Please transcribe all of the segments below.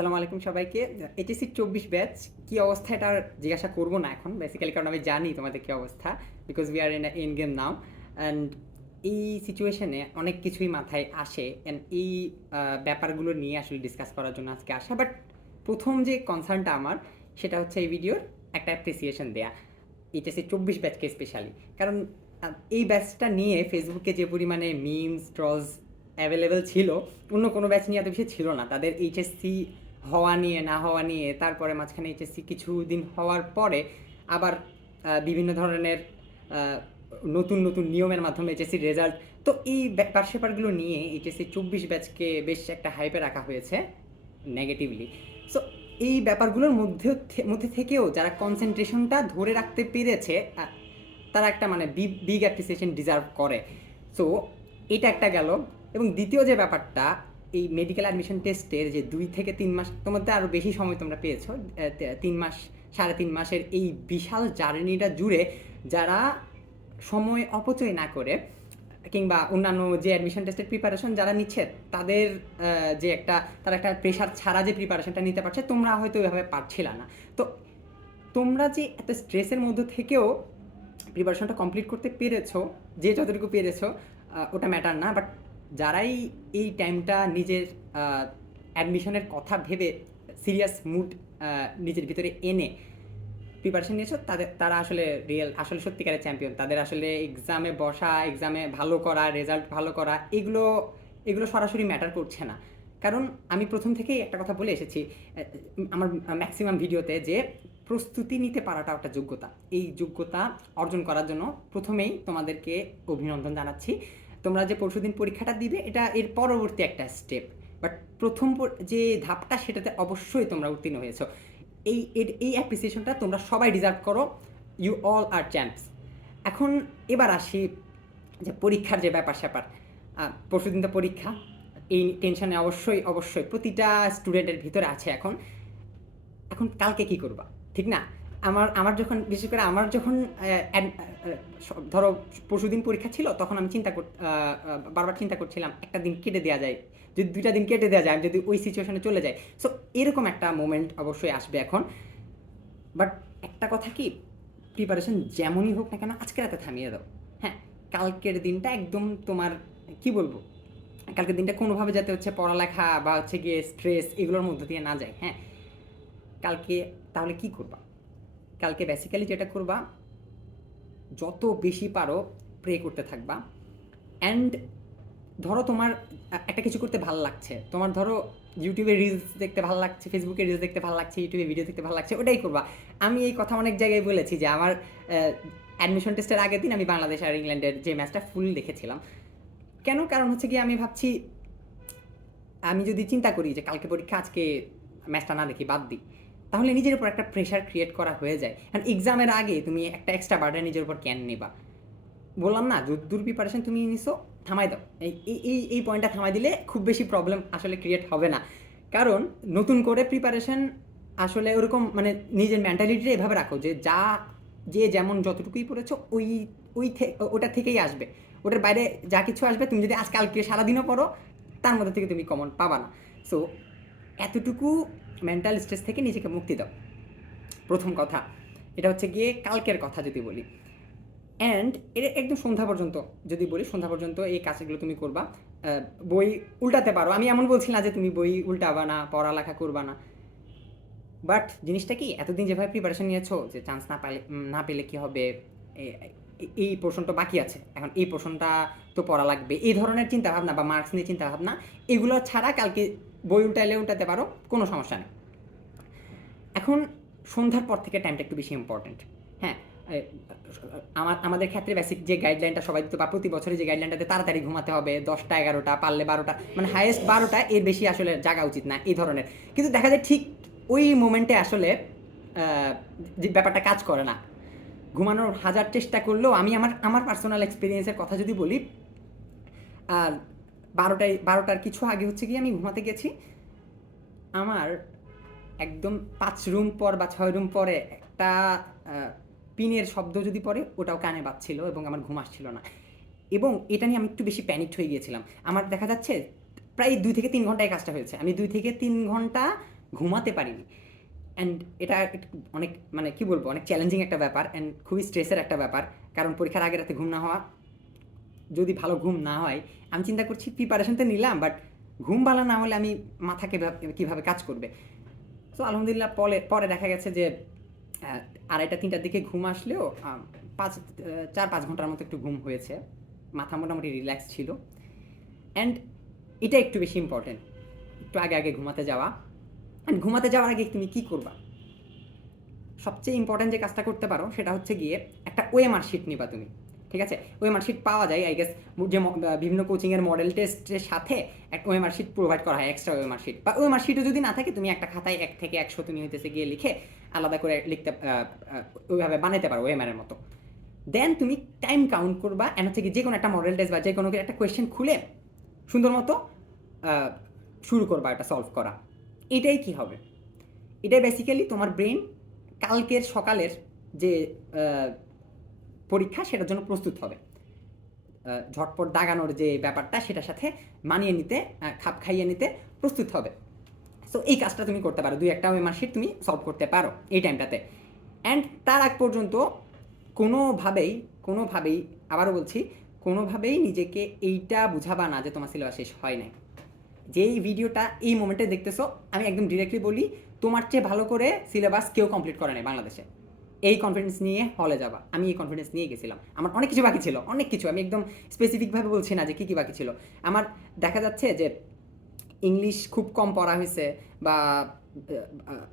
আসসালামু আলাইকুম সবাইকে। এইচএসসি চব্বিশ ব্যাচ, কি অবস্থা এটা জিজ্ঞাসা করব না এখন বেসিক্যালি কারণ আমি জানি তোমাদের কি অবস্থা because we are in in game now and এই সিচুয়েশনে অনেক কিছুই মাথায় আসে অ্যান্ড এই ব্যাপারগুলো নিয়ে আসলে ডিসকাস করার জন্য আজকে আসা বাট প্রথম যে কনসার্নটা আমার, সেটা হচ্ছে এই ভিডিওর একটা অ্যাপ্রিসিয়েশন দেয়া, এইচএসসি চব্বিশ ব্যাচকে স্পেশালি কারণ এই ব্যাচটা নিয়ে ফেসবুকে যে পরিমাণে মিমস ট্রলস অ্যাভেলেবেল ছিল, অন্য কোনো ব্যাচ নিয়ে এত বেশি ছিল না, তাদের এইচএসসি হওয়া নিয়ে, না হওয়া নিয়ে, তারপরে মাঝখানে এইচএসসি কিছুদিন হওয়ার পরে আবার বিভিন্ন ধরনের নতুন নতুন নিয়মের মাধ্যমে এইচএসসির রেজাল্ট তো এই ব্যাপার স্যাপারগুলো নিয়ে এইচএসসি চব্বিশ ব্যাচকে বেশ একটা হাইপে রাখা হয়েছে নেগেটিভলি সো এই ব্যাপারগুলোর মধ্যে মধ্যে থেকেও যারা কনসেন্ট্রেশনটা ধরে রাখতে পেরেছে তারা একটা মানে বিগ অ্যাপ্রিসিয়েশন ডিজার্ভ করে। সো এটা একটা গেল। এবং দ্বিতীয় যে ব্যাপারটা এই মেডিকেল অ্যাডমিশন টেস্টের যে দুই থেকে তিন মাস, তোমাদের আরও বেশি সময় তোমরা পেয়েছ তিন মাস, সাড়ে তিন মাসের এই বিশাল জার্নিটা জুড়ে যারা সময় অপচয় না করে কিংবা অন্যান্য যে অ্যাডমিশন টেস্টের প্রিপারেশন যারা নিচ্ছে, তাদের যে একটা, তারা একটা প্রেশার ছাড়া যে প্রিপারেশনটা নিতে পারছে, তোমরা হয়তো এভাবে পারছিলা না। তো তোমরা যে এত স্ট্রেসের মধ্যে থেকেও প্রিপারেশনটা কমপ্লিট করতে পেরেছ, যে যতটুকু পেরেছ ওটা ম্যাটার না বাট যারাই এই টাইমটা নিজের অ্যাডমিশনের কথা ভেবে সিরিয়াস মুড নিজের ভিতরে এনে প্রিপারেশন নিয়েছো, তাদের, তারা আসলে রিয়েল আসলে সত্যিকারের চ্যাম্পিয়ন তাদের আসলে এক্সামে বসা এক্সামে ভালো করা রেজাল্ট ভালো করা, এগুলো এগুলো সরাসরি ম্যাটার করছে না। কারণ আমি প্রথম থেকেই একটা কথা বলে এসেছি আমার ম্যাক্সিমাম ভিডিওতে যে প্রস্তুতি নিতে পারাটা একটা যোগ্যতা। এই যোগ্যতা অর্জন করার জন্য প্রথমেই তোমাদেরকে অভিনন্দন জানাচ্ছি। তোমরা যে পরশুদিন পরীক্ষাটা দিবে, এটা এর পরবর্তী একটা স্টেপ বাট প্রথম পর- যে ধাপটা সেটাতে অবশ্যই তোমরা উত্তীর্ণ হয়েছো। এই এই অ্যাপ্রিসিয়েশনটা তোমরা সবাই ডিজার্ভ করো। ইউ অল আর চ্যাম্পস এখন এবার আসি যে পরীক্ষার যে ব্যাপার স্যাপার। পরশুদিন তো পরীক্ষা। এই টেনশনে অবশ্যই অবশ্যই প্রতিটা স্টুডেন্টের ভিতরে আছে এখন। এখন কালকে কি করবা? ঠিক না? আমার আমার যখন, বিশেষ করে আমার যখন ধরো পরশুদিন পরীক্ষা ছিল, তখন আমি চিন্তা কর বারবার চিন্তা করছিলাম, একটা দিন কেটে দেওয়া যায়। যদি দুইটা দিন কেটে দেওয়া যায়, আমি যদি ওই সিচুয়েশনে চলে যাই। সো এরকম একটা মোমেন্ট অবশ্যই আসবে এখন। বাট একটা কথা কি প্রিপারেশন যেমনই হোক না কেন, আজকে রাতে থামিয়ে দাও। হ্যাঁ কালকের দিনটা একদম তোমার, কি বলব? কালকের দিনটা কোনোভাবে যাতে হচ্ছে পড়ালেখা বা হচ্ছে গিয়ে স্ট্রেস এগুলোর মধ্যে দিয়ে না যায়। হ্যাঁ কালকে তাহলে কি করবা? কালকে বেসিক্যালি যেটা করবা, যত বেশি পারো প্রে করতে থাকবা। অ্যান্ড ধরো তোমার একটা কিছু করতে ভালো লাগছে। তোমার ধরো ইউটিউবে রিলস দেখতে ভালো লাগছে ফেসবুকে রিলস দেখতে ভালো লাগছে ইউটিউবে ভিডিও দেখতে ভালো লাগছে, ওটাই করবা। আমি এই কথা অনেক জায়গায় বলেছি যে আমার অ্যাডমিশন টেস্টের আগের দিন আমি বাংলাদেশ আর ইংল্যান্ডের যে ম্যাচটা ফুল দেখেছিলাম। কেন? কারণ হচ্ছে কি আমি ভাবছি, আমি যদি চিন্তা করি যে কালকে পরীক্ষা, আজকে ম্যাচটা না দেখি, বাদ দিই। তাহলে নিজের উপর একটা প্রেশার ক্রিয়েট করা হয়ে যায়। কারণ এক্সামের আগে তুমি একটা এক্সট্রা বার্ডার নিজের উপর ক্যান নেবা? বললাম না যদ্দূর প্রিপারেশন তুমি নিছো, থামাই দাও। এই, এই- পয়েন্টটা থামাই দিলে খুব বেশি প্রবলেম আসলে ক্রিয়েট হবে না। কারণ নতুন করে প্রিপারেশন আসলে ওরকম মানে নিজের মেন্টালিটিটা এভাবে রাখো যে যা, যে যেমন যতটুকুই পড়েছো ওই ওই ওটা থেকেই আসবে। ওটার বাইরে যা কিছু আসবে, তুমি যদি আজ কালকে সারাদিনও পড়ো, তার মধ্যে থেকে তুমি কমন পাবা না। সো এতটুকু মেন্টাল স্ট্রেস থেকে নিজেকে মুক্তি দাও। প্রথম কথা, এটা হচ্ছে গিয়ে কালকের কথা যদি বলি। অ্যান্ড এটা একদম সন্ধ্যা পর্যন্ত যদি বলি, সন্ধ্যা পর্যন্ত এই কাজগুলো তুমি করবা। বই উল্টাতে পারো। আমি এমন বলছি না যে তুমি বই উল্টাবা না, পড়ালেখা করবা না। বাট জিনিসটা কি, এতদিন যেভাবে প্রিপারেশন নিয়েছো যে চান্স না পাইলে না পেলে কি হবে? এই পোর্শনটা বাকি আছে। এখন এই পোর্শনটা তো পড়া লাগবে। এই ধরনের চিন্তাভাবনা বা মার্কস নিয়ে চিন্তাভাবনা, এগুলো ছাড়া কালকে বই উল্টাইলে উল্টাতে পারো, কোনো সমস্যা নেই। এখন সন্ধ্যার পর থেকে টাইমটা একটু বেশি ইম্পর্ট্যান্ট হ্যাঁ আমার আমাদের ক্ষেত্রে বেসিক যে গাইডলাইনটা সবাই দিত বা প্রতি বছরে যে গাইডলাইনটাতে তাড়াতাড়ি ঘুমাতে হবে, দশটা এগারোটা, পারলে বারোটা মানে হায়েস্ট বারোটা এর বেশি আসলে জাগা উচিত না এই ধরনের। কিন্তু দেখা যায় ঠিক ওই মোমেন্টে আসলে যে ব্যাপারটা কাজ করে না। ঘুমানোর হাজার চেষ্টা করলেও আমি আমার আমার পার্সোনাল এক্সপিরিয়েন্সের কথা যদি বলি আর বারোটায়, বারোটার কিছু আগে হচ্ছে কি আমি ঘুমাতে গেছি। আমার একদম পাঁচ রুম পর বা ছয় রুম পরে একটা পিনের শব্দ যদি পড়ে, ওটাও কানে বাজছিল এবং আমার ঘুম আসছিল না। এবং এটা নিয়ে আমি একটু বেশি প্যানিকড হয়ে গিয়েছিলাম। আমার দেখা যাচ্ছে প্রায় দুই থেকে তিন ঘন্টায় কাজটা হয়েছে। আমি দুই থেকে তিন ঘণ্টা ঘুমাতে পারিনি। অ্যান্ড এটা অনেক মানে কি বলব, অনেক চ্যালেঞ্জিং একটা ব্যাপার অ্যান্ড খুবই স্ট্রেসের একটা ব্যাপার। কারণ পরীক্ষার আগে রাতে ঘুম না হওয়া যদি ভালো ঘুম না হয়, আমি চিন্তা করছি প্রিপারেশন তো নিলাম বাট ঘুম ভালো না হলে আমি মাথাকে কীভাবে কাজ করবে? সো আলহামদুলিল্লাহ পরে পরে দেখা গেছে যে আড়াইটা, তিনটার দিকে ঘুম আসলেও পাঁচ চার, পাঁচ ঘণ্টার মতো একটু ঘুম হয়েছে। মাথা মোটামুটি রিল্যাক্স ছিল। অ্যান্ড এটা একটু বেশি ইম্পর্টেন্ট একটু আগে আগে ঘুমাতে যাওয়া। অ্যান্ড ঘুমাতে যাওয়ার আগে তুমি কী করবা? সবচেয়ে ইম্পর্টেন্ট যে কাজটা করতে পারো, সেটা হচ্ছে গিয়ে একটা ওএমআর শিট নিবা তুমি। ঠিক আছে? ওএমআর শিট পাওয়া যায় আই গেস যে বিভিন্ন কোচিংয়ের মডেল টেস্টের সাথে একটা ওএমআর শিট প্রোভাইড করা হয় এক্সট্রা ওএমআর শিট বা ওএমআর শিটও যদি না থাকে, তুমি একটা খাতায় এক থেকে একশো তুমি হইতেছে গিয়ে লিখে আলাদা করে লিখতে ওইভাবে বানাতে পারো ওএমআর এর মতো। দেন তুমি টাইম কাউন্ট করবা এন হচ্ছে কি যে কোনো একটা মডেল টেস্ট বা যে কোনো একটা কোয়েশ্চেন খুলে সুন্দর মতো শুরু করবা এটা সলভ করা। এটাই কি হবে? এটাই বেসিক্যালি তোমার ব্রেন কালকের সকালের যে পরীক্ষা সেটার জন্য প্রস্তুত হবে। ঝটপট দাগানোর যে ব্যাপারটা সেটার সাথে মানিয়ে নিতে খাপ খাইয়ে নিতে প্রস্তুত হবে। সো এই কাজটা তুমি করতে পারো। দুই একটা ওই মার্কশিট তুমি সলভ করতে পারো এই টাইমটাতে অ্যান্ড তার আগ পর্যন্ত কোনোভাবেই কোনোভাবেই, আবারও বলছি, কোনোভাবেই নিজেকে এইটা বুঝাবা না যে তোমার সিলেবাস শেষ হয় নাই। যেই ভিডিওটা এই মোমেন্টে দেখতেছো, আমি একদম ডিরেক্টলি বলি, তোমার চেয়ে ভালো করে সিলেবাস কেউ কমপ্লিট করে নাই বাংলাদেশে। এই কনফিডেন্স নিয়ে হলে যাবা। আমি এই কনফিডেন্স নিয়ে গেছিলাম। আমার অনেক কিছু বাকি ছিল, অনেক কিছু। আমি একদম স্পেসিফিকভাবে বলছি না যে কী কী বাকি ছিল। আমার দেখা যাচ্ছে যে ইংলিশ খুব কম পড়া হয়েছে বা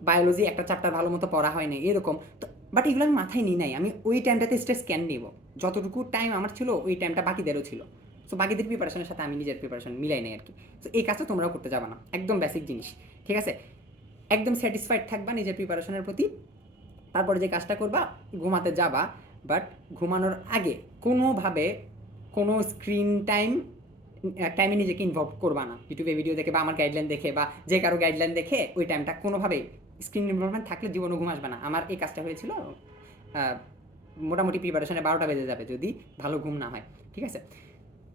বায়োলজি একটা চ্যাপ্টার ভালো মতো পড়া হয়নি, এরকম। তো বাট এগুলো আমি মাথায় নিই নাই। আমি ওই টাইমটাতে স্ট্রেস ক্যান নিব? যতটুকু টাইম আমার ছিল, ওই টাইমটা বাকিদেরও ছিল। সো বাকিদের প্রিপারেশনের সাথে আমি নিজের প্রিপারেশন মিলাই নাই আর কি। সো এই কাজটা তোমরাও করতে যাবে না। একদম বেসিক জিনিস। ঠিক আছে? একদম স্যাটিসফাইড থাকবা নিজের প্রিপারেশনের প্রতি। তারপরে যে কাজটা করবা, ঘুমাতে যাবা বাট ঘুমানোর আগে কোনোভাবে কোনো স্ক্রিন টাইম টাইমে নিজেকে ইনভলভ করবা না। ইউটিউবে ভিডিও দেখে বা আমার গাইডলাইন দেখে বা যে কারও গাইডলাইন দেখে ওই টাইমটা কোনোভাবেই স্ক্রিন ইনভলভমেন্ট থাকলে জীবনে ঘুম আসবে না। আমার এই কাজটা হয়েছিল মোটামুটি প্রিপারেশনে বারোটা বেজে যাবে যদি ভালো ঘুম না হয়, ঠিক আছে?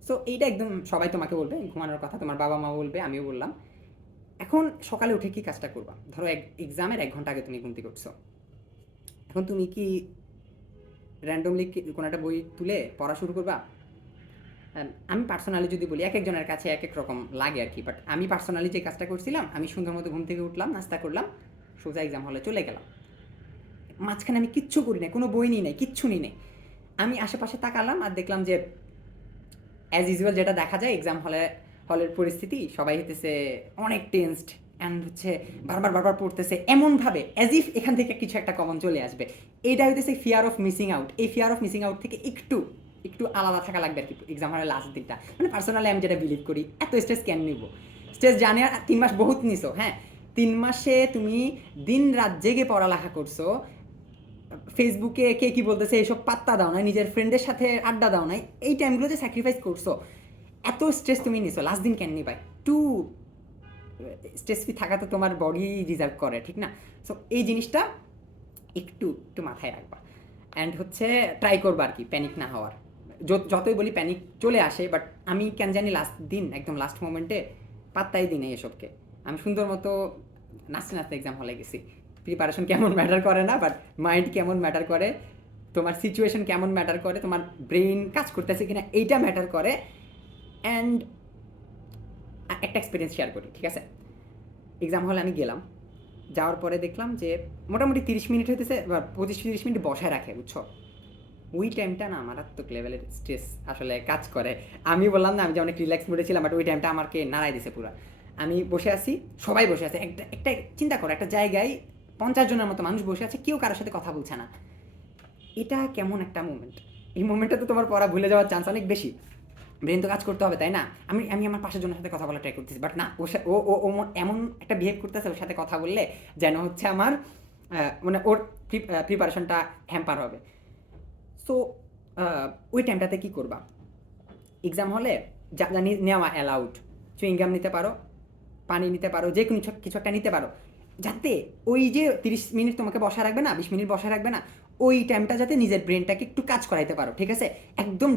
সো এইটা একদম সবাই তোমাকে বলবে, ঘুমানোর কথা তোমার বাবা মা বলবে, আমিও বললাম। এখন সকালে উঠে কি কাজটা করবা? ধরো এক এক্সামের এক ঘণ্টা আগে তুমি ঘুমতি করছ। এখন তুমি কি র্যান্ডমলি কোনো একটা বই তুলে পড়া শুরু করবা? আমি পার্সোনালি যদি বলি, এক একজনের কাছে এক এক রকম লাগে আর কি বাট আমি পার্সোনালি যে কাজটা করছিলাম, আমি সুন্দর মতো ঘুম থেকে উঠলাম, নাস্তা করলাম, সোজা এক্সাম হলে চলে গেলাম। মাঝখানে আমি কিচ্ছু করি নাই, কোনো বই নিই নাই, কিচ্ছু নিই নাই। আমি আশেপাশে তাকালাম আর দেখলাম যে অ্যাজ ইউজুয়াল যেটা দেখা যায় এক্সাম হলে হলের পরিস্থিতি, সবাই হইতেছে অনেক টেন্সড অ্যান্ড হচ্ছে বারবার বারবার পড়তেছে এমনভাবে অ্যাজ ইফ এখান থেকে কিছু একটা কমন চলে আসবে। এটা হইতেছে ফিয়ার অফ মিসিং আউট এই ফিয়ার অফ মিসিং আউট থেকে একটু একটু আলাদা থাকা লাগবে আর কি এক্সাম হলের লাস্ট দিনটা। মানে পার্সোনালি আমি যেটা বিলিভ করি, এত স্ট্রেস কেন নিব? স্ট্রেস জানে আর তিন মাস বহুত নিছো হ্যাঁ? তিন মাসে তুমি দিন রাত জেগে পড়ালেখা করছ ফেসবুকে কে কি বলতেছে, এইসব পাত্তা দাও না নিজের ফ্রেন্ডের সাথে আড্ডা দাও না এই টাইমগুলো যে স্যাক্রিফাইস করছ। এত স্ট্রেস তুমি নিছো লাস্ট দিন কেন নিবা টু স্ট্রেস ফ্রি থাকা তো তোমার বডি রিজার্ভ করে, ঠিক না? সো এই জিনিসটা একটু একটু মাথায় রাখবা। অ্যান্ড হচ্ছে ট্রাই করবা আর কি প্যানিক না হওয়ার। যতই বলি প্যানিক চলে আসে বাট আমি কেন জানি লাস্ট দিন, একদম লাস্ট মোমেন্টে পাত্তাই দিই না এসবকে। আমি সুন্দর মতো নাচতে নাচতে এক্সাম হলে গেছি। প্রিপারেশন কেমন ম্যাটার করে না বাট মাইন্ড কেমন ম্যাটার করে, তোমার সিচুয়েশন কেমন ম্যাটার করে, তোমার ব্রেন কাজ করতেছে কিনা, এইটা ম্যাটার করে। অ্যান্ড একটা এক্সপিরিয়েন্স শেয়ার করি, ঠিক আছে? এক্সাম হলে আমি গেলাম। যাওয়ার পরে দেখলাম যে মোটামুটি তিরিশ মিনিট হইতেছে, বা পঁচিশ তিরিশ মিনিট বসায় রাখে, বুঝছ? ওই টাইমটা না মারাত্মক লেভেলের স্ট্রেস আসলে কাজ করে। আমি বললাম না, আমি যে অনেক রিল্যাক্স মোডে ছিলাম বাট ওই টাইমটা আমাকে নাড়াই দিছে পুরো। আমি বসে আছি, সবাই বসে আছে। একটা একটা চিন্তা করো, একটা জায়গায় পঞ্চাশ জনের মতো মানুষ বসে আছে, কেউ কারোর সাথে কথা বলছে না। এটা কেমন একটা মুমেন্ট এই মুমেন্টে তো তোমার পড়া ভুলে যাওয়ার চান্স অনেক বেশি। ব্রেন তো কাজ করতে হবে, তাই না? আমি আমি আমার পাশের জনের সাথে কথা বলা ট্রাই করতেছি বাট না, ও ও ও এমন একটা বিহেভ করতেছে ওর সাথে কথা বললে যেন হচ্ছে আমার মানে ওর প্রিপারেশনটা হ্যাম্পার হবে। সো ওই টাইমটাতে কি করবা? এক্সাম হলে যা নেওয়া অ্যালাউড চুইংগাম নিতে পারো, পানি নিতে পারো, যে কোনো কিছু একটা নিতে পারো। যাতে ওই যে তিরিশ মিনিট তোমাকে বসা রাখবে না, বিশ মিনিট বসা রাখবে না, ওই টাইমটা যাতে নিজের ব্রেনটাকে একটু কাজ করাইতে পারো, ঠিক আছে? একদম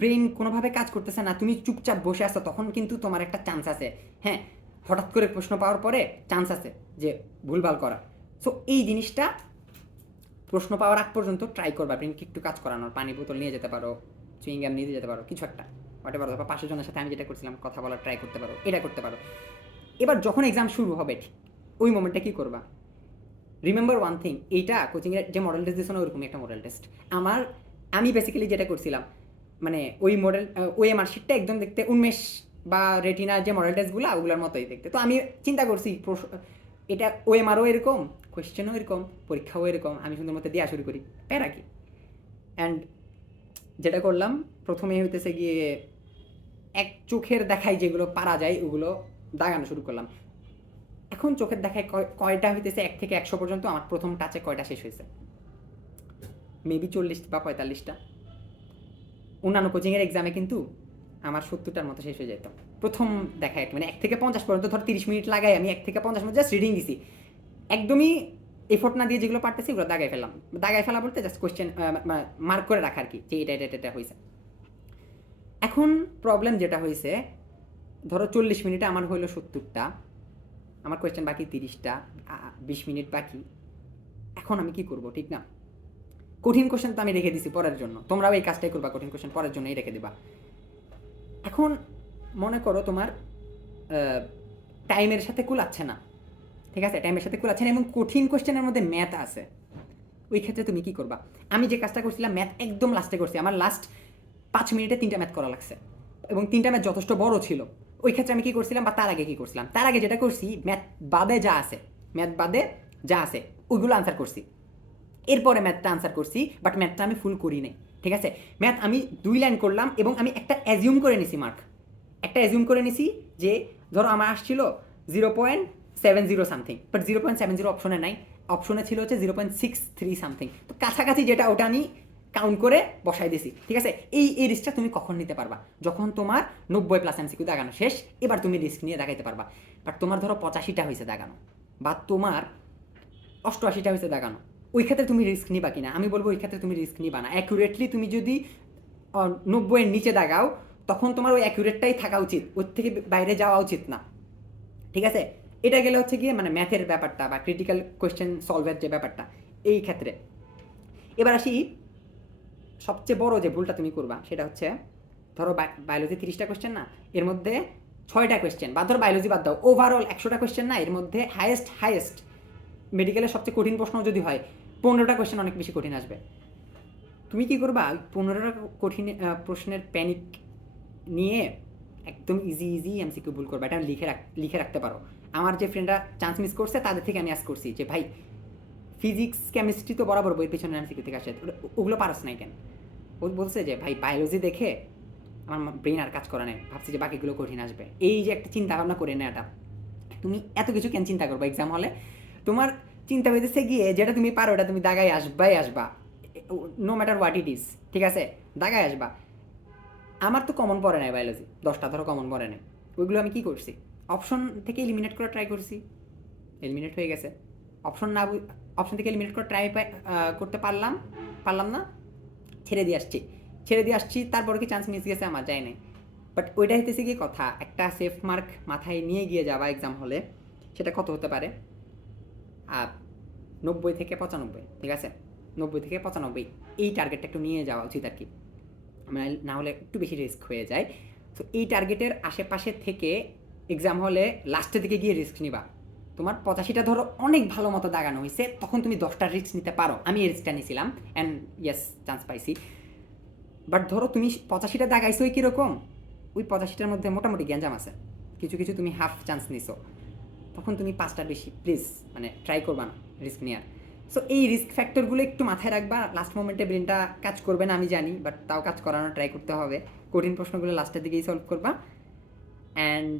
ব্রেন কোনোভাবে কাজ করতেছে না, তুমি চুপচাপ বসে আছো, তখন কিন্তু তোমার একটা চান্স আছে। হ্যাঁ হঠাৎ করে প্রশ্ন পাওয়ার পরে চান্স আছে যে ভুলভাল করা। সো এই জিনিসটা প্রশ্ন পাওয়ার আগ পর্যন্ত ট্রাই করবা ব্রেনকে একটু কাজ করানোর, পানি বোতল নিয়ে যেতে পারো চুইংগাম নিয়ে যেতে পারো, কিছু একটা হোয়াট এভার তারপর পাশের জনের সাথে আমি যেটা করছিলাম, কথা বলার ট্রাই করতে পারো, এটা করতে পারো। এবার যখন এক্সাম শুরু হবে, ঠিক ওই মোমেন্টে কী করবা? রিমেম্বার ওয়ান থিং এইটা কোচিংয়ের যে মডেল টেস্ট দিয়েছে না, ওরকমই একটা মডেল টেস্ট আমার, আমি বেসিক্যালি যেটা করছিলাম মানে ওই মডেল ওই শিটটা একদম দেখতে উন্মেষ বা রেটিনা যে মডেল টেস্টগুলো ওগুলোর মতোই দেখতে। তো আমি চিন্তা করছি এটা ওএমআরও এরকম কোয়েশ্চেনও এরকম, পরীক্ষাও এরকম, আমি সুন্দর মতো দেওয়া শুরু করি প্যারা কি অ্যান্ড যেটা করলাম, প্রথমে হইতেছে গিয়ে এক চোখের দেখায় যেগুলো পারা যায়, ওগুলো দাগানো শুরু করলাম। এখন চোখের দেখায় কয়- কয়টা হইতেছে, এক থেকে একশো পর্যন্ত আমার প্রথম টাচে কয়টা শেষ হয়েছে মেবি চল্লিশ বা পঁয়তাল্লিশটা। অন্যান্য কোচিংয়ের এক্সামে কিন্তু আমার সত্তরটার মতো শেষ হয়ে যেত। প্রথম আর মানে এক থেকে পঞ্চাশ পর্যন্ত ধর তিরিশ মিনিট লাগাই আমি এক থেকে পঞ্চাশ মিনিট জাস্ট রিডিং দিছি। একদমই এফোর্ট না দিয়ে যেগুলো পারতেছি ওগুলো দাগাই ফেলাম দাগাই ফেলা বলতে জাস্ট কোয়েশ্চেন মার্ক করে রাখা আর কি যে এটা এটা, এটা হয়েছে এখন প্রবলেম যেটা হয়েছে ধরো চল্লিশ মিনিটে আমার হইল সত্তরটা আমার কোয়েশ্চেন বাকি তিরিশটা বিশ মিনিট বাকি। এখন আমি কি করব ঠিক না? কঠিন কোশ্চেন তো আমি রেখে দিছি পড়ার জন্য। তোমরাও এই কাজটাই করবা, কঠিন কোশ্চেন পড়ার জন্যই রেখে দিবা। এখন মনে করো তোমার টাইমের সাথে কুলাচ্ছে না। ঠিক আছে? টাইমের সাথে কুলাচ্ছে না এবং কঠিন কোশ্চেনের মধ্যে ম্যাথ আছে। ওই ক্ষেত্রে তুমি কি করবা? আমি যে কাজটা করছিলাম ম্যাথ একদম লাস্টে করছি। আমার লাস্ট পাঁচ মিনিটে তিনটা ম্যাথ করা লাগছে। এবং তিনটা ম্যাথ যথেষ্ট বড় ছিল। ওই ক্ষেত্রে আমি কি করছিলাম বা তার আগে কি করছিলাম? তার আগে যেটা করছি ম্যাথ বাদে যা আছে ম্যাথ বাদে যা আছে, ওইগুলো আনসার করছি। এরপরে ম্যাথটা আনসার করছি বাট ম্যাথটা আমি ফুল করি নাই, ঠিক আছে? ম্যাথ আমি দুই লাইন করলাম এবং আমি একটা অ্যাজিউম করে নিছি মার্ক একটা অ্যাজিউম করে নিছি যে, ধরো আমার আসছিল zero point seven zero something but zero point seven zero অপশনে নাই। অপশনে ছিল হচ্ছে zero point six three something তো কাছাকাছি যেটা ওটা আমি কাউন্ট করে বসাই দিছি, ঠিক আছে? এই এই রিস্কটা তুমি কখন নিতে পারবা? যখন তোমার নব্বই প্লাস এমসিকিউ দাগানো শেষ, এবার তুমি রিস্ক নিয়ে দেখাইতে পারবা। বাট তোমার ধরো পঁচাশিটা হয়েছে দাগানো বা তোমার অষ্টআশিটা হয়েছে দাগানো ওই ক্ষেত্রে তুমি রিস্ক নিবা কিনা? আমি বলব ওই ক্ষেত্রে তুমি রিস্ক নিবা না। অ্যাকুরেটলি তুমি যদি নব্বইয়ের নিচে দাগাও, তখন তোমার ওই অ্যাকুরেটটাই থাকা উচিত। ওর থেকে বাইরে যাওয়া উচিত না। ঠিক আছে? এটা গেলে হচ্ছে গিয়ে মানে ম্যাথের ব্যাপারটা বা ক্রিটিক্যাল কোয়েশ্চেন সলভের যে ব্যাপারটা, এই ক্ষেত্রে। এবার আসি, সবচেয়ে বড় যে ভুলটা তুমি করবা, সেটা হচ্ছে, ধরো বায়োলজি তিরিশটা কোয়েশ্চেন না, এর মধ্যে ছয়টা কোয়েশ্চেন বা ধরো বায়োলজি বাদ দাও ওভারঅল একশোটা কোয়েশ্চেন না, এর মধ্যে হায়েস্ট হায়েস্ট মেডিকেলের সবচেয়ে কঠিন প্রশ্ন যদি হয় পনেরোটা কোয়েশ্চেন অনেক বেশি কঠিন আসবে। তুমি কি করবা? পনেরোটা কঠিন প্রশ্নের প্যানিক নিয়ে একদম ইজি ইজি এমসিকিউ ভুল করবা। এটা লিখে রাখ, লিখে রাখতে পারো। আমার যে ফ্রেন্ডরা চান্স মিস করছে, তাদের থেকে আমি আস করছি যে, ভাই ফিজিক্স কেমিস্ট্রি তো বরাবর বই পেছনে এমসিকিউ থেকে আসে। ওগুলো পারস নাই কেন? ও বলছে যে, ভাই বায়োলজি দেখে আমার ব্রেন আর কাজ করে নেই। ভাবছি যে বাকিগুলো কঠিন আসবে। এই যে একটা চিন্তা ভাবনা করে নেওয়াটা, তুমি এত কিছু কেন চিন্তা করবা? এক্সাম হলে তোমার চিন্তা হইতেছে গিয়ে যেটা তুমি পারো, ওটা তুমি দাগায় আসবাই আসবা। No matter what it is ঠিক আছে? দাগায় আসবা। আমার তো কমন পড়ে নাই বায়োলজি দশটা ধরো কমন পড়ে নাই। ওইগুলো আমি কি করছি? অপশন থেকে এলিমিনেট করে ট্রাই করছি। এলিমিনেট হয়ে গেছে। অপশন না অপশন থেকে এলিমিনেট করে ট্রাই করতে পারলাম পারলাম না, ছেড়ে দিয়ে আসছি। ছেড়ে দিয়ে আসছি, তারপরে কি চান্স মিস গেছে আমার? যায় নাই। বাট ওইটা হইতেছে কি কথা, একটা সেফ মার্ক মাথায় নিয়ে গিয়ে যাওয়া এক্সাম হলে সেটা কত হতে পারে? আর নব্বই থেকে পঁচানব্বই, ঠিক আছে? নব্বই থেকে পঁচানব্বই, এই টার্গেটটা একটু নিয়ে যাওয়া উচিত আর কি। মানে না হলে একটু বেশি রিস্ক হয়ে যায়। তো এই টার্গেটের আশেপাশে থেকে এক্সাম হলে লাস্টের দিকে গিয়ে রিস্ক নিবা। তোমার পঁচাশিটা ধরো অনেক ভালো মতো দাগানো হয়েছে তখন তুমি দশটা রিস্ক নিতে পারো। আমি এই রিস্কটা নিয়েছিলাম অ্যান্ড ইয়েস চান্স পাইছি। বাট ধরো তুমি পঁচাশিটা দাগাইছো ওই কীরকম? ওই পঁচাশিটার মধ্যে মোটামুটি গ্যাঞ্জাম আছে। কিছু কিছু তুমি হাফ চান্স নিছো। তখন তুমি পাঁচটার বেশি প্লিজ মানে ট্রাই করবা না রিস্ক নেওয়ার সো এই রিস্ক ফ্যাক্টরগুলো একটু মাথায় রাখবা লাস্ট মোমেন্টে ব্রেনটা কাজ করবে না, আমি জানি বাট তাও কাজ করানো ট্রাই করতে হবে। কঠিন প্রশ্নগুলো লাস্টের দিকেই সলভ করবা। অ্যান্ড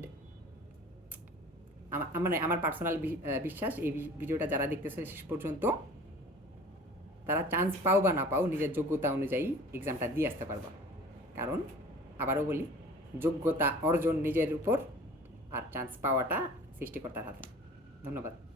মানে আমার পার্সোনাল বিশ্বাস, এই ভিডিওটা যারা দেখতেছে শেষ পর্যন্ত, তারা চান্স পাও বা না পাও, নিজের যোগ্যতা অনুযায়ী এক্সামটা দিয়ে আসতে পারবা। কারণ, আবারও বলি, যোগ্যতা অর্জন নিজের উপর, আর চান্স পাওয়াটা সৃষ্টিকর্তার হাতে। ধন্যবাদ।